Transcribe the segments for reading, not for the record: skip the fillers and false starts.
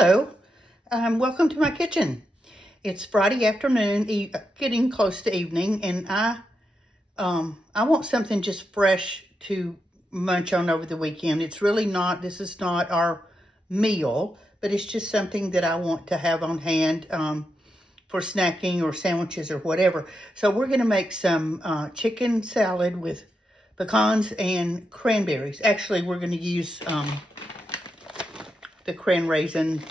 Hello, welcome to my kitchen. It's Friday afternoon, getting close to evening, and I want something just fresh to munch on over the weekend. This is not our meal, but it's just something that I want to have on hand for snacking or sandwiches or whatever. So we're going to make some chicken salad with pecans and cranberries. Actually, we're going to use the cranberries and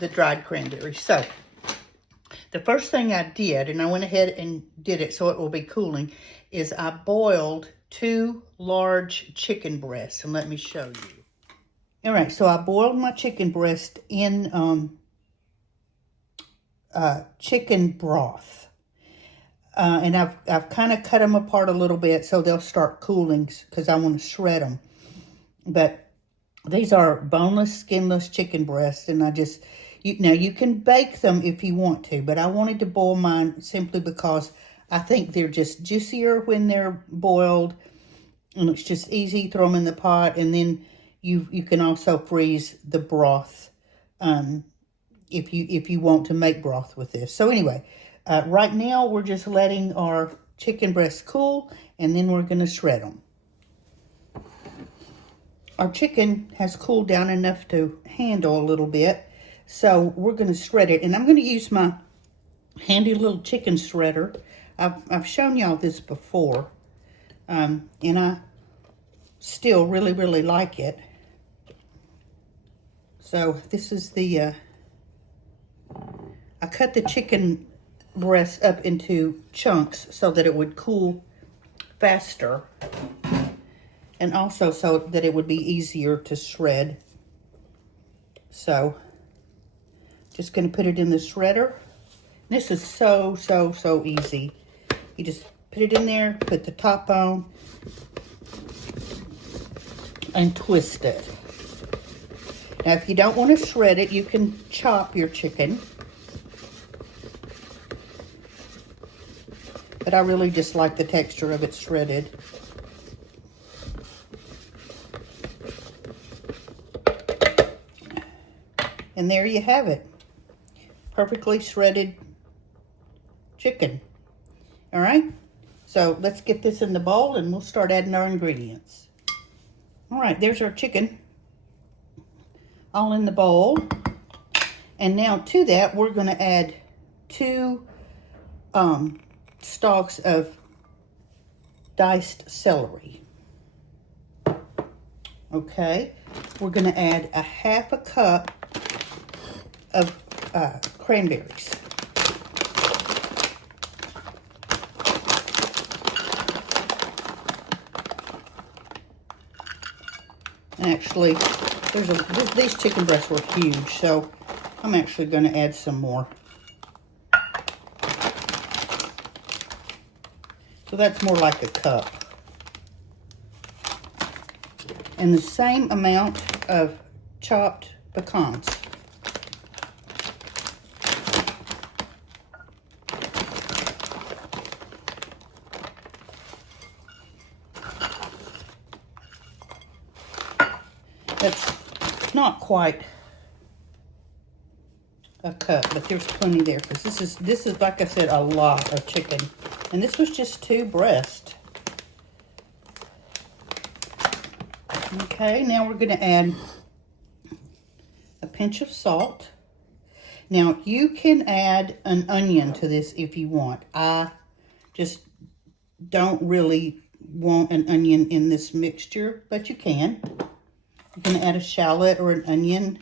the dried cranberries. So the first thing I did, and I went ahead and did it so it will be cooling, is I boiled 2 large chicken breasts. And let me show you. All right, so I boiled my chicken breast in chicken broth. And I've kind of cut them apart a little bit so they'll start cooling because I want to shred them. But these are boneless, skinless chicken breasts, and now you can bake them if you want to, but I wanted to boil mine simply because I think they're just juicier when they're boiled, and it's just easy. Throw them in the pot, and then you can also freeze the broth if you want to make broth with this. So anyway, right now we're just letting our chicken breasts cool, and then we're going to shred them. Our chicken has cooled down enough to handle a little bit, so we're going to shred it. And I'm going to use my handy little chicken shredder. I've shown y'all this before, and I still really, really like it. So this is I cut the chicken breast up into chunks so that it would cool faster, and also so that it would be easier to shred. So, just going to put it in the shredder. This is so easy. You just put it in there, put the top on, and twist it. Now, if you don't want to shred it, you can chop your chicken. But I really just like the texture of it shredded. And there you have it. Perfectly shredded chicken. All right? So let's get this in the bowl and we'll start adding our ingredients. All right, there's our chicken. All in the bowl. And now to that, we're going to add 2 stalks of diced celery. Okay. We're going to add a 1/2 cup of cranberries. And actually, these chicken breasts were huge, so I'm actually going to add some more. So that's more like a cup. And the same amount of chopped pecans. That's not quite a cup, but there's plenty there because this is like I said, a lot of chicken, and this was just 2 breasts. Okay, now we're going to add a pinch of salt. Now you can add an onion to this if you want. I just don't really want an onion in this mixture, but you can. You can add a shallot or an onion,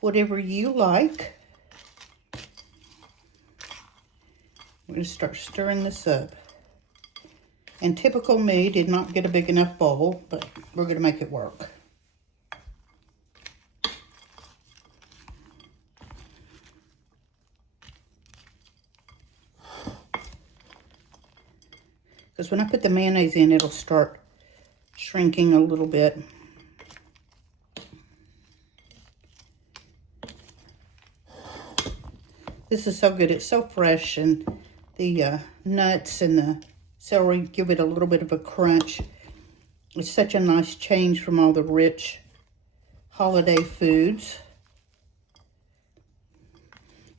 whatever you like. We're going to start stirring this up. And typical me, did not get a big enough bowl, but we're going to make it work. Because when I put the mayonnaise in, it'll start shrinking a little bit. This is so good. It's so fresh, and the nuts and the celery give it a little bit of a crunch. It's such a nice change from all the rich holiday foods.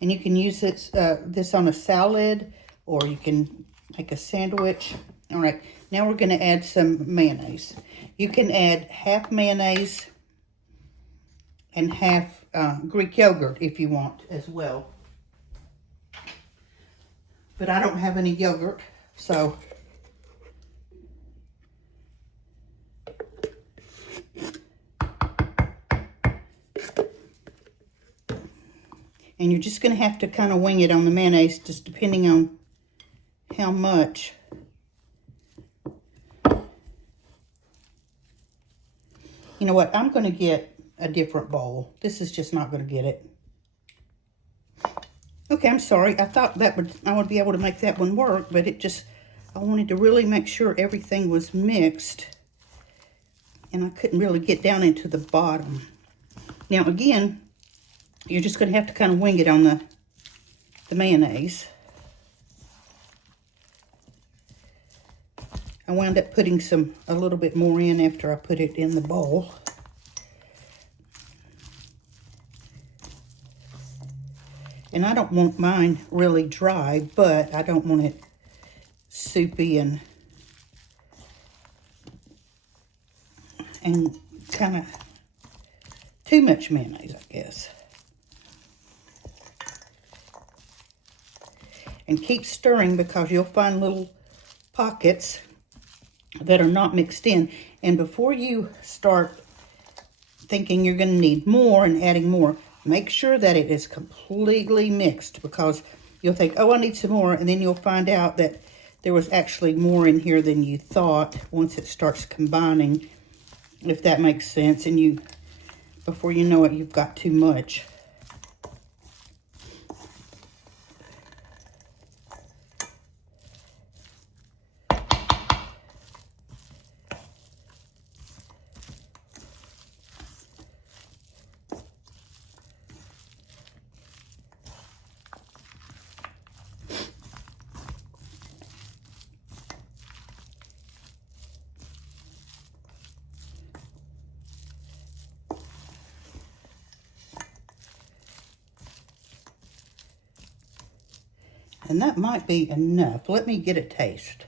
And you can use this on a salad, or you can make a sandwich. All right, now we're going to add some mayonnaise. You can add half mayonnaise and half Greek yogurt if you want as well. But I don't have any yogurt, so and you're just going to have to kind of wing it on the mayonnaise, just depending on how much. You know what? I'm going to get a different bowl. This is just not going to get it. Okay, I'm sorry. I thought I would be able to make that one work, but I wanted to really make sure everything was mixed, and I couldn't really get down into the bottom. Now, again, you're just going to have to kind of wing it on the mayonnaise. I wound up putting a little bit more in after I put it in the bowl. And I don't want mine really dry, but I don't want it soupy and kind of too much mayonnaise, I guess. And keep stirring, because you'll find little pockets that are not mixed in. And before you start thinking you're going to need more and adding more, make sure that it is completely mixed, because you'll think, oh, I need some more, and then you'll find out that there was actually more in here than you thought once it starts combining, if that makes sense. And before you know it, you've got too much. And that might be enough. Let me get a taste.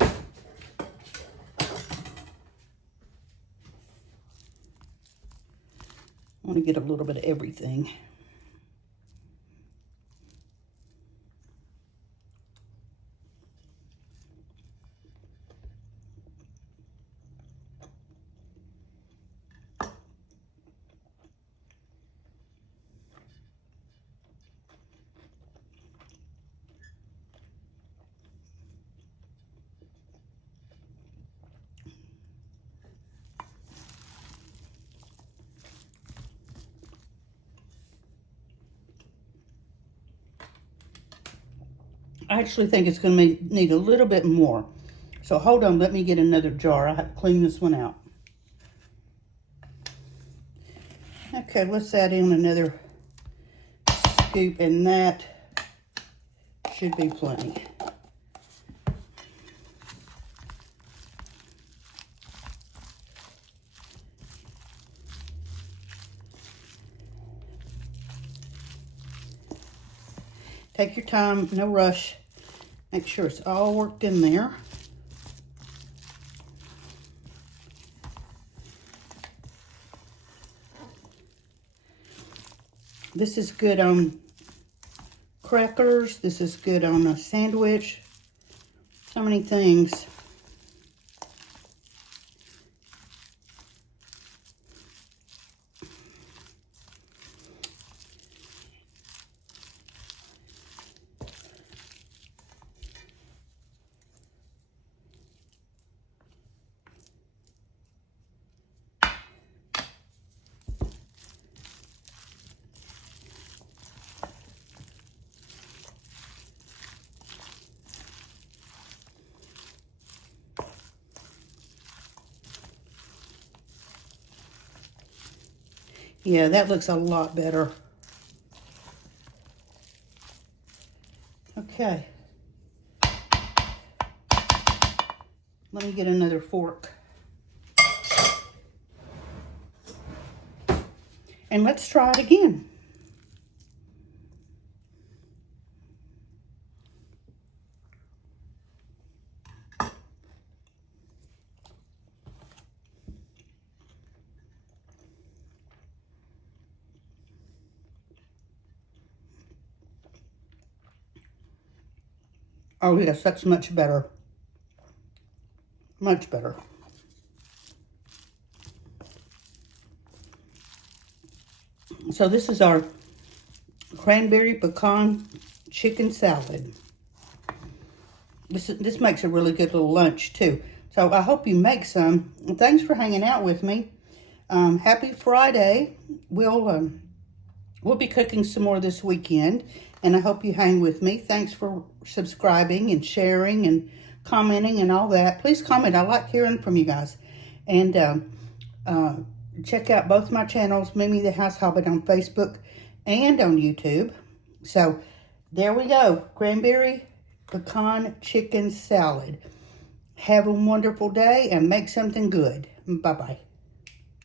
I want to get a little bit of everything. I actually think it's going to need a little bit more. So hold on, let me get another jar. I have to clean this one out. Okay, let's add in another scoop, and that should be plenty. Take your time, no rush. Make sure it's all worked in there. This is good on crackers. This is good on a sandwich. So many things. Yeah, that looks a lot better. Okay. Let me get another fork. And let's try it again. Oh yes, that's much better. Much better. So this is our cranberry pecan chicken salad. This makes a really good little lunch too. So I hope you make some. And thanks for hanging out with me. Happy Friday. We'll be cooking some more this weekend, and I hope you hang with me. Thanks for subscribing and sharing and commenting and all that. Please comment. I like hearing from you guys. And check out both my channels, Mimi the House Hobbit on Facebook and on YouTube. So there we go. Cranberry pecan chicken salad. Have a wonderful day and make something good. Bye-bye.